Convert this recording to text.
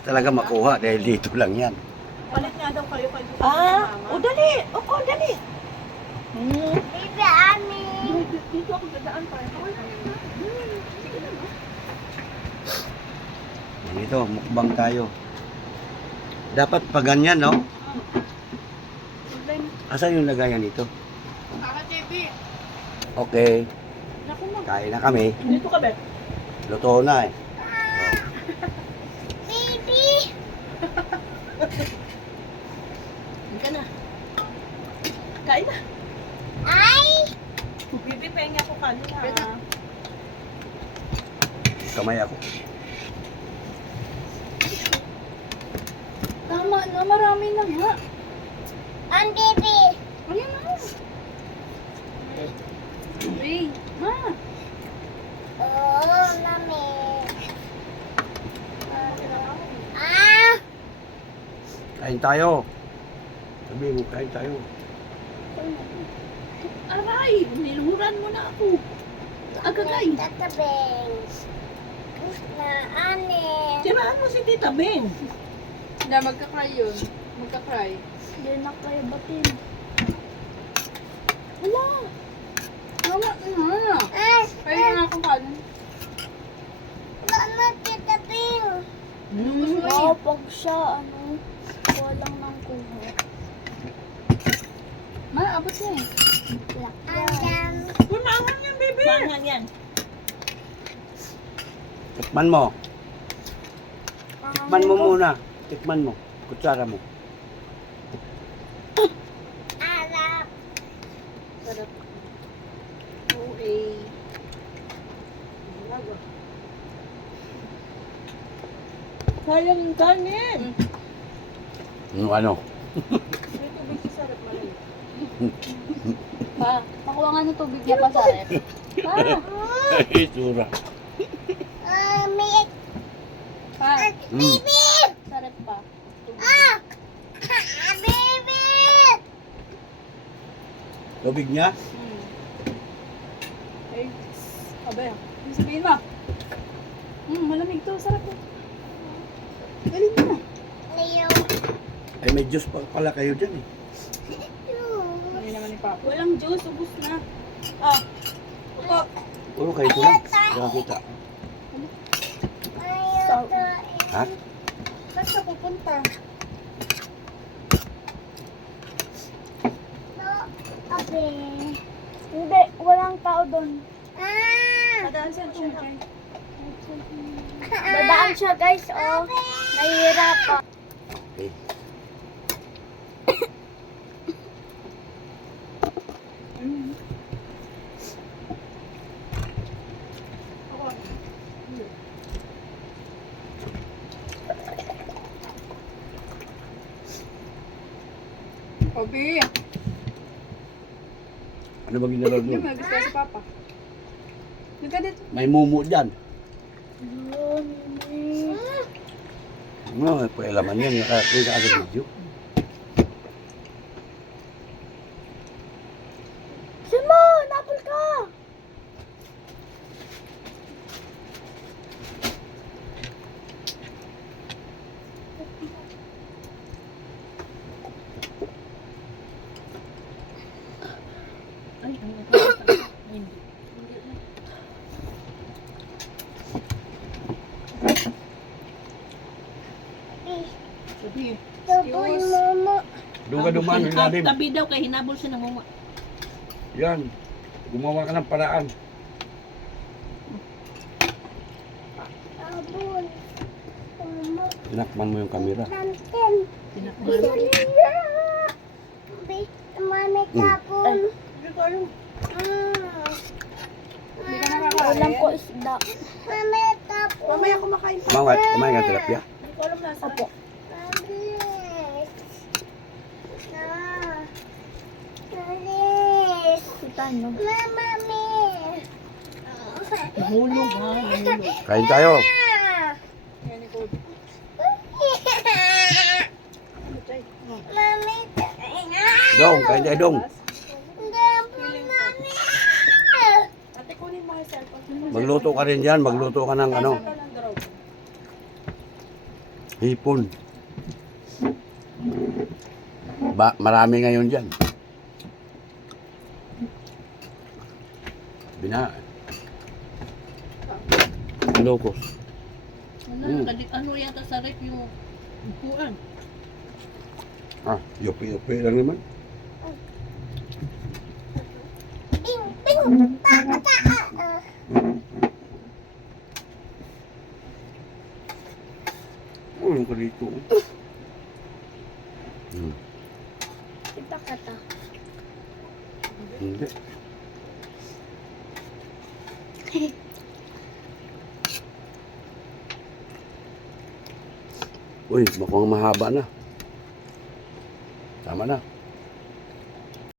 Talaga makuha dahil dito lang yan. Palit nga daw kayo kay O dali. Opo, dali. Bibi Ami. Dito ako dadaan pa. Dito, mukbang tayo. Dapat pa ganyan, no? Asan yung lagayan dito? Para JB. Okay, Naku na. kain na kami. Dito ka, Bet. Luto na eh. Bibi. Hindi ka na. Kain na. Ay. Bibi, pahinga ko kanina. Kamay ako. Tama na, marami na nga. Ang Bibi. Ayan na. Hey, ma. Oh, mami. Ah. Kain tayo. Sabi mo, kain tayo. Aray, niluhuran mo na ako. Agagay. Tatabeng. Na ane. Tirahan mo si Tita Beng. Na magka-cry yun. Magka-cry. Hindi na kayo batin. Wala. Wala na. Ah. Kaya nga ako kanin. Mama, tatabeng. Oo, pag siya, walang nang kuha. Ma, abot niya eh. Andam. Uy, maangan yan, Bibi. Maangan yan. Tikman mo. Tikman mo muna. Tikman mo. Kutsara mo. Arap. Sarap. Okay. Sayang yung kanin. Ano? May tubig si Sarap Malay. Pa, makuha nga ng tubig niya pa sa rep. Pa, Itura. May pa, Bibi. sa rep pa. Tubig. Ah. Bibi. Tubig niya? Ay, abe, yung sabihin mo. Malamig to, sarap to. Galing mo na. Leo. Ay, may juice pa pala kayo dyan eh. Hindi naman ni Papa. Walang juice, ubus na. Ah. Opo. Puro kayo ito lang. Nakakita. Ayaw to. Ha? Saan siya pupunta? No, abe. Hindi, walang tao doon. Ah. Kadaan saan siya? Dadaan siya guys, oh. Nahihirapan. Okay. Obi, Ano ba ginalaw hindi mo? mo gusto si Papa. Look at it. May mumu dyan. Ano, pailaman yan. Nakakita agad video. Simo, napol ka. Ay, ang nakakita. Hindi. Sabi, Tuboy momo. Doon ka dumaan ng lalim. tabi daw kay hinabol siya ng muma. Yan. Gumawa ka ng paraan. Abon. Momo. Tinakman mo yung camera. Lanten. Tinakman. Bi, mami kapon. Hindi ko alam. Hindi ka nakakaalam ko isda. Mami kapon. Mamaya kumakain pa. Kumain ka tilapia. Hindi ko alam nasa. Opo. Mabilis. Ah. Mabilis. Kita nyo. Mami. Mahulog ha, mahulog. Kain tayo. Ah. Yan ni Kobe. Mami. Dong, kain tayo dong. Mami. Ate, kunin mo yung cellphone. Magluto ka rin dyan. Magluto ka ng ano. Saan ka ng draw? Hipon. Marami ngayon dyan. Locos. Ano yata sa rep yung upuan? Yopi-yopi lang naman. Ping, ping, pata. Ano ka dito? Kita kata. Hindi. Uy, mukhang mahaba na. Tama na.